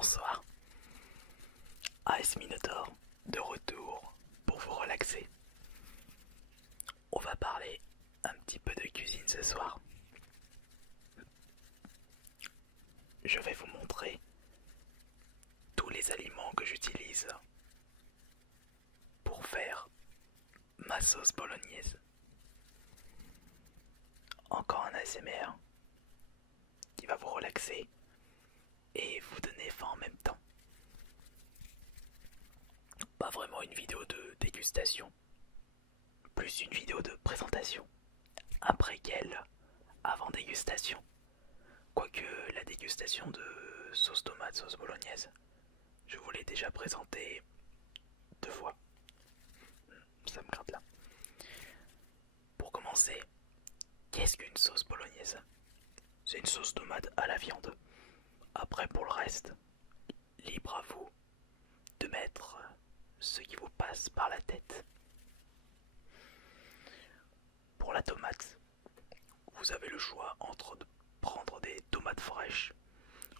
Bonsoir, AS Minotaur de retour pour vous relaxer. On va parler un petit peu de cuisine ce soir. Je vais vous montrer tous les aliments que j'utilise pour faire ma sauce bolognaise. Encore un ASMR qui va vous relaxer et vous donner faim en même temps. Pas vraiment une vidéo de dégustation, plus une vidéo de présentation. Après quelle, avant dégustation. Quoique la dégustation de sauce tomate, sauce bolognaise, je vous l'ai déjà présentée 2 fois. Ça me gratte là. Pour commencer, qu'est-ce qu'une sauce bolognaise? C'est une sauce tomate à la viande. Après pour le reste, libre à vous de mettre ce qui vous passe par la tête. Pour la tomate, vous avez le choix entre prendre des tomates fraîches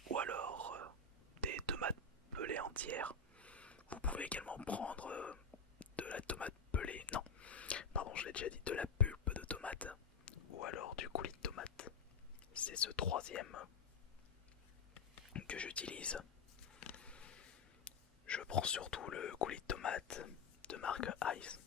ou alors des tomates pelées entières. Vous pouvez également prendre de la tomate pelée, non, pardon, je l'ai déjà dit, de la pulpe de tomate ou alors du coulis de tomate. C'est ce troisième que j'utilise. Je prends surtout le coulis de tomate de marque Ice.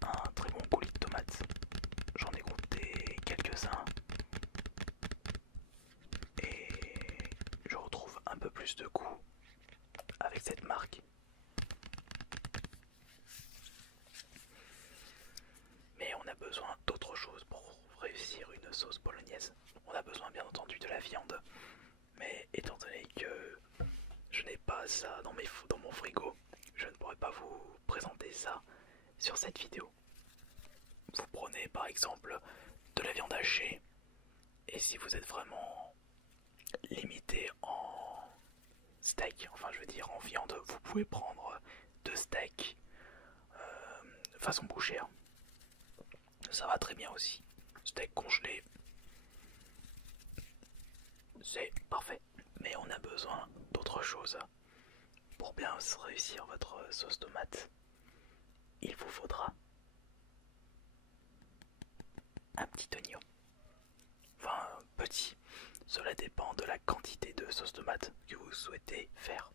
Un très bon coulis de tomates. J'en ai goûté quelques-uns et je retrouve un peu plus de goût avec cette marque. Mais on a besoin d'autre chose pour réussir une sauce bolognaise. On a besoin bien entendu de la viande. Mais étant donné que je n'ai pas ça dans mon frigo, je ne pourrais pas vous présenter ça sur cette vidéo. Vous prenez par exemple de la viande hachée, et si vous êtes vraiment limité en steak, enfin je veux dire en viande, vous pouvez prendre 2 steaks façon bouchère. Ça va très bien aussi. Steak congelé, c'est parfait. Mais on a besoin d'autre chose. Pour bien réussir votre sauce tomate, il vous faudra un petit oignon. Enfin, petit. Cela dépend de la quantité de sauce tomate que vous souhaitez faire.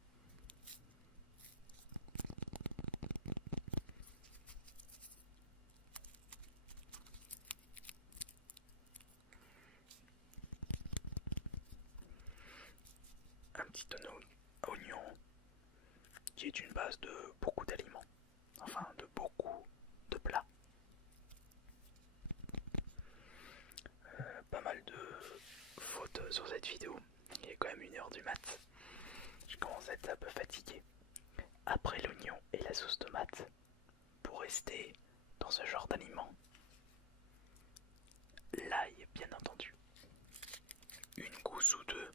Un petit oignon qui est une base de beaucoup d'aliments. Enfin, de beaucoup de plats. Pas mal de fautes sur cette vidéo. Il est quand même 1h du mat. Je commence à être un peu fatigué. Après l'oignon et la sauce tomate, pour rester dans ce genre d'aliment, l'ail bien entendu. Une gousse ou 2,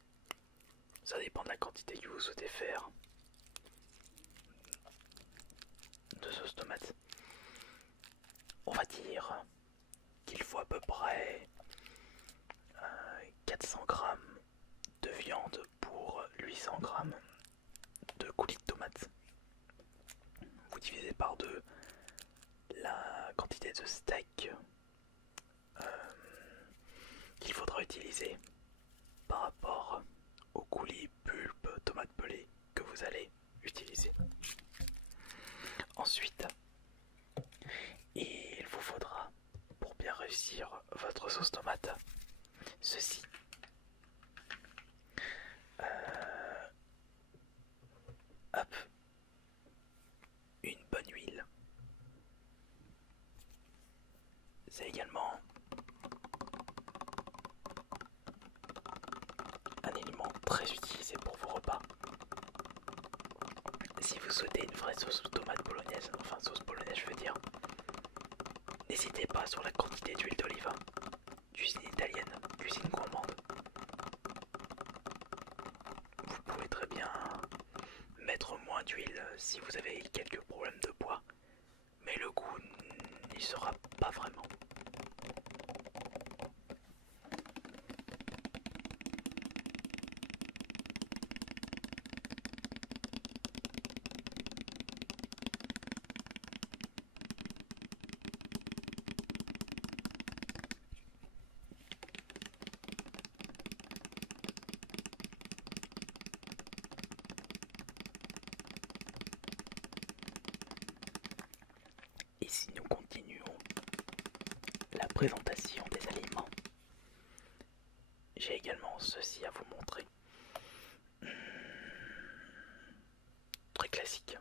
ça dépend de la quantité que vous souhaitez faire de sauce tomate. On va dire qu'il faut à peu près 400 grammes de viande pour 800 grammes de coulis de tomate. Vous divisez par 2 la quantité de steak qu'il faudra utiliser par rapport au coulis pulpe tomate pelée que vous allez utiliser. Ensuite, il vous faudra, pour bien réussir votre sauce tomate, ceci. Hop, une bonne huile. C'est également un élément très utilisé pour vos repas. Si vous souhaitez une vraie sauce tomate bolognaise, enfin sauce bolognaise je veux dire, n'hésitez pas sur la quantité d'huile d'olive. Cuisine italienne, cuisine gourmande. d'huile si vous avez quelques problèmes de poids, mais le goût n'y sera pas vraiment. Et si nous continuons la présentation des aliments, j'ai également ceci à vous montrer. Très classique.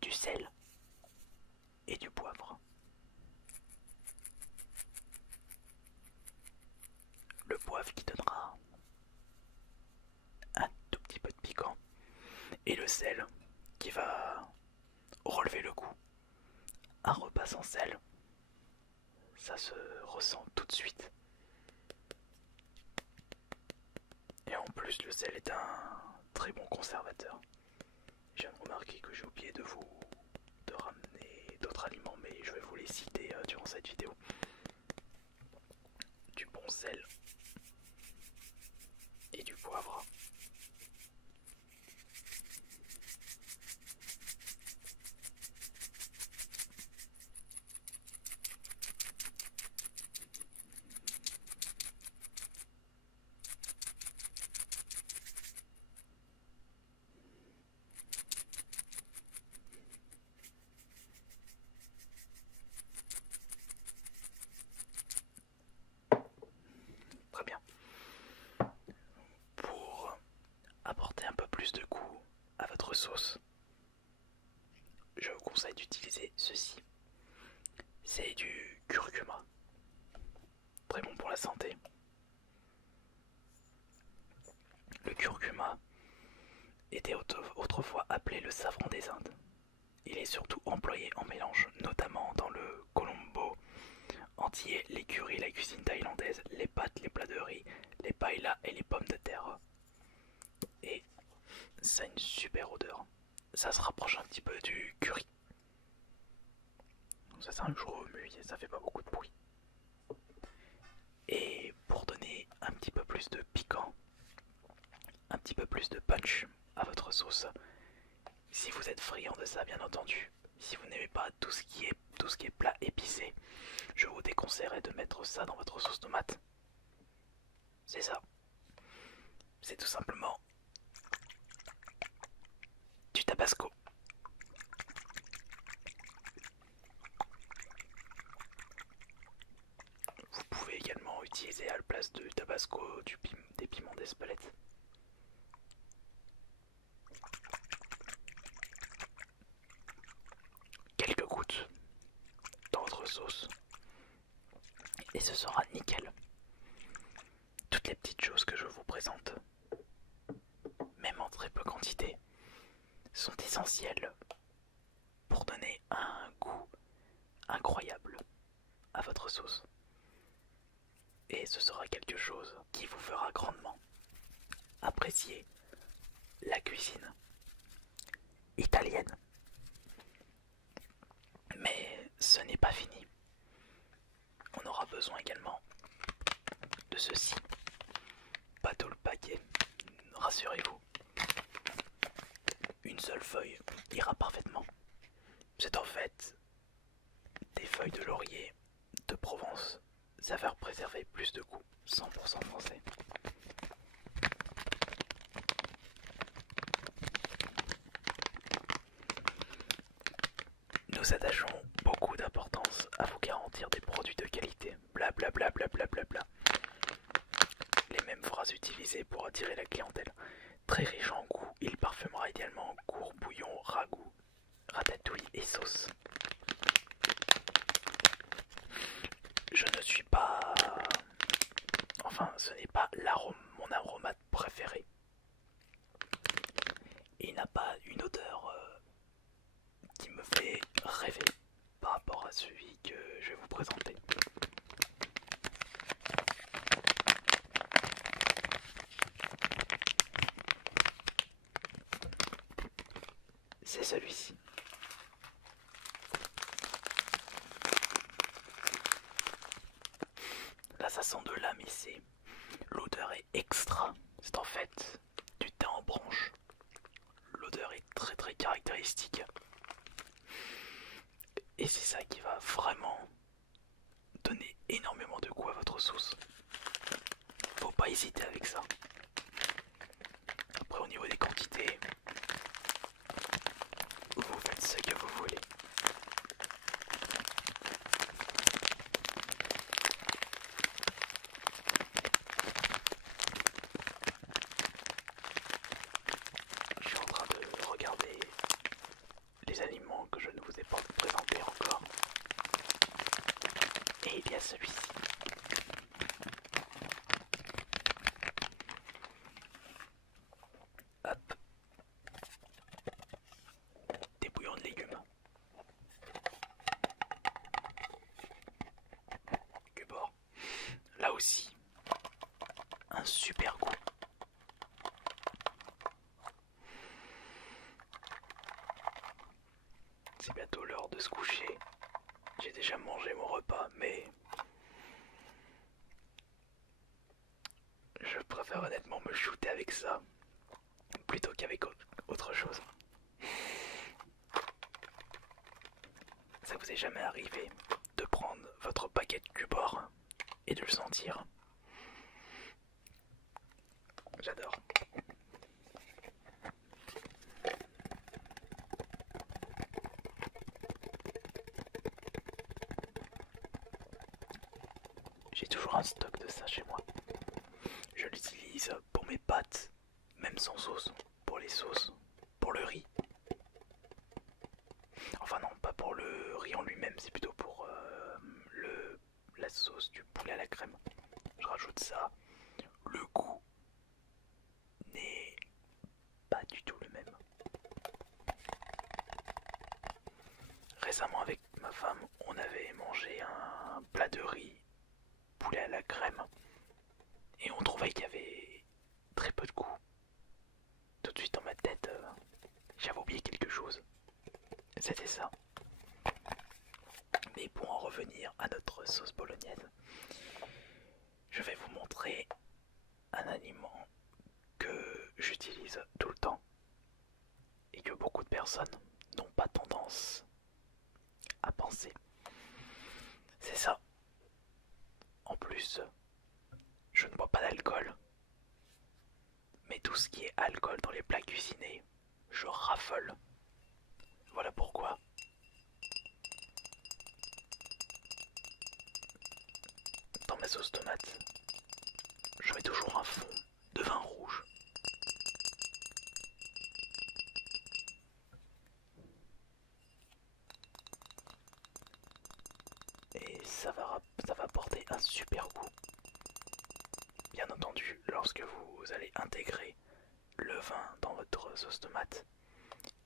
Du sel et du poivre. Le poivre qui donnera un tout petit peu de piquant et le sel qui va relever le goût. Un repas sans sel, ça se ressent tout de suite. Et en plus, le sel est un très bon conservateur. Je viens de remarquer que j'ai oublié de ramener d'autres aliments, mais je vais vous les citer durant cette vidéo. Du bon sel et du poivre. Très bien. Pour apporter un peu plus de goût à votre sauce, je vous conseille d'utiliser ceci. C'est du curcuma. Très bon pour la santé. Le curcuma était autrefois appelé le safran des Indes. Il est surtout employé en mélange, notamment dans le colombo entier, les currys, la cuisine thaïlandaise, les pâtes, les plats de riz, les paellas et les pommes de terre. Et ça a une super odeur. Ça se rapproche un petit peu du curry. Ça c'est un jour remue et ça fait pas beaucoup de bruit. Et pour donner un petit peu plus de piquant, un petit peu plus de punch à votre sauce, si vous êtes friand de ça bien entendu, si vous n'aimez pas tout ce qui est plat épicé, je vous déconseillerais de mettre ça dans votre sauce tomate. C'est ça. C'est tout simplement du tabasco. Vous pouvez également utiliser à la place de tabasco des piments d'Espelette. Quelques gouttes dans votre sauce et ce sera nickel. Toutes les petites choses que je vous présente, même en très peu quantité, sont essentielles pour donner un goût incroyable à votre sauce. Et ce sera quelque chose qui vous fera grandement apprécier la cuisine italienne. Mais ce n'est pas fini. On aura besoin également de ceci. Pas tout le paquet, rassurez-vous. Une seule feuille ira parfaitement. C'est en fait des feuilles de laurier de Provence. Ça va préserver plus de goût, 100% français. Nous attachons beaucoup d'importance à vous garantir des produits de qualité. Blablabla. Bla bla bla bla. Les mêmes phrases utilisées pour attirer la clientèle. Très riche en goût, il parfumera idéalement court, bouillon, ragoût, ratatouille et sauce. Je ne suis pas... Enfin, ce n'est pas mon aromate préféré. Il n'a pas une odeur qui me fait rêver par rapport à celui que je vais vous présenter. c'est celui-ci. Là ça sent de là mais c'est... L'odeur est extra. C'est en fait du thé en branche. L'odeur est très très caractéristique. Et c'est ça qui va vraiment donner énormément de goût à votre sauce. Faut pas hésiter avec ça. Après au niveau des quantités, vous faites ce que vous voulez. Je suis en train de regarder les aliments que je ne vous ai pas présentés encore. Et il y a celui-ci. Hop. Des bouillons de légumes. Cubord. Là aussi, un super goût. C'est bientôt l'heure de se coucher. J'ai déjà mangé mon repas, mais je préfère honnêtement me shooter avec ça plutôt qu'avec autre chose. Ça vous est jamais arrivé de prendre votre paquet de Cubord et de le sentir? J'adore. J'ai toujours un stock de ça chez moi. Je l'utilise pour mes pâtes, même sans sauce, pour les sauces, pour le riz. Enfin non, pas pour le riz en lui-même, c'est plutôt pour la sauce du poulet à la crème. Je rajoute ça. Le goût n'est pas du tout le même. Récemment avec ma femme, on avait mangé un plat de riz poulet à la crème et on trouvait qu'il y avait très peu de goût. Tout de suite dans ma tête, j'avais oublié quelque chose. C'était ça. Mais pour en revenir à notre sauce bolognaise, je vais vous montrer un aliment que j'utilise tout le temps et que beaucoup de personnes n'ont pas tendance à penser. C'est ça. En plus, je ne bois pas d'alcool, mais tout ce qui est alcool dans les plats cuisinés, je raffole. Voilà pourquoi. Dans ma sauce tomate, je mets toujours un fond de vin rouge. Et ça va apporter un super goût. Bien entendu, lorsque vous allez intégrer le vin dans votre sauce tomate,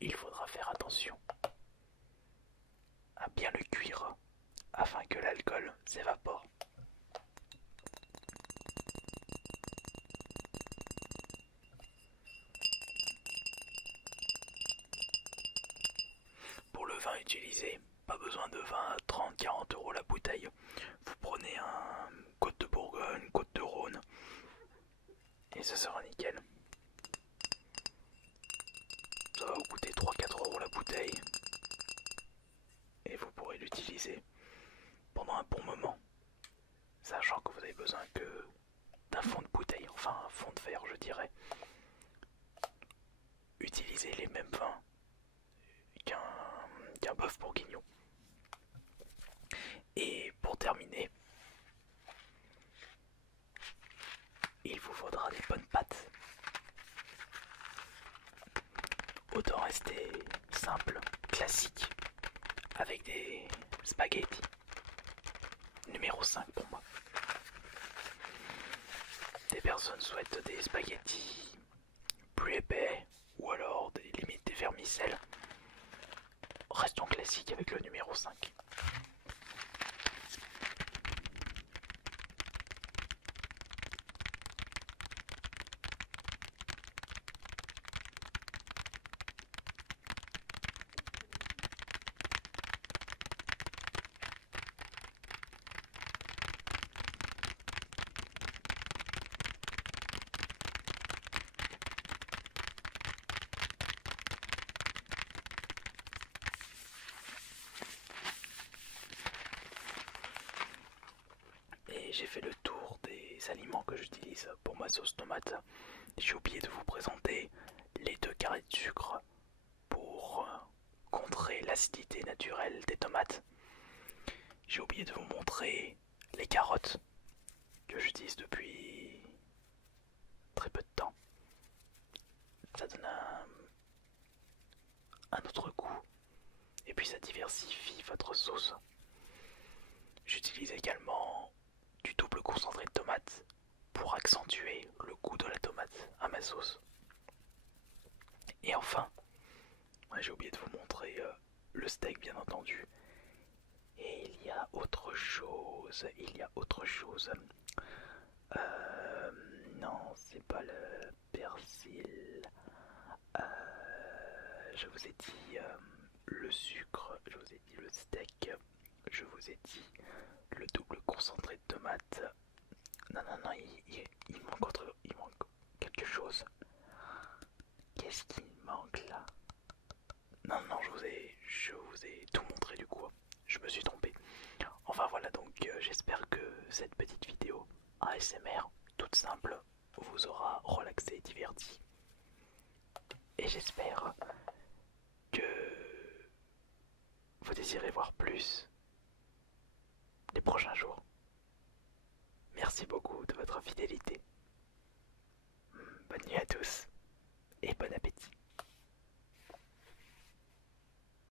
il faudra faire attention à bien le cuire afin que l'alcool s'évapore. Pour le vin utilisé, pas besoin de vin à 30-40 € la bouteille. Vous prenez un Côte de Bourgogne, Côte de Rhône, et ça sera nickel. Ça va vous coûter 3-4 € la bouteille, et vous pourrez l'utiliser pendant un bon moment, sachant que vous avez besoin que d'un fond de bouteille, enfin un fond de verre je dirais. Utilisez les mêmes vins qu'un bœuf bourguignon. Et pour terminer, il vous faudra des bonnes pâtes. Autant rester simple, classique, avec des spaghettis. Numéro 5 pour moi. Des personnes souhaitent des spaghettis plus épais ou alors des limites des vermicelles. Restons classiques avec le numéro 5. et j'ai fait le tour des aliments que j'utilise pour ma sauce tomate. J'ai oublié de vous présenter les 2 carrés de sucre pour contrer l'acidité naturelle des tomates. J'ai oublié de vous montrer les carottes que j'utilise depuis très peu de temps. Ça donne un autre goût et puis ça diversifie votre sauce. J'utilise également du double concentré de tomate pour accentuer le goût de la tomate à ma sauce. Et enfin, j'ai oublié de vous montrer le steak bien entendu. Et il y a autre chose, non, c'est pas le persil. Je vous ai dit le sucre, je vous ai dit le steak, je vous ai dit le double concentré de tomate. Non, non, non, il manque quelque chose. Qu'est-ce qu'il manque là? Non, non, je vous ai tout montré du coup. Je me suis trompé. Enfin voilà, donc j'espère que cette petite vidéo ASMR toute simple vous aura relaxé et diverti. Et j'espère que vous désirez voir plus les prochains jours. Merci beaucoup de votre fidélité. Bonne nuit à tous.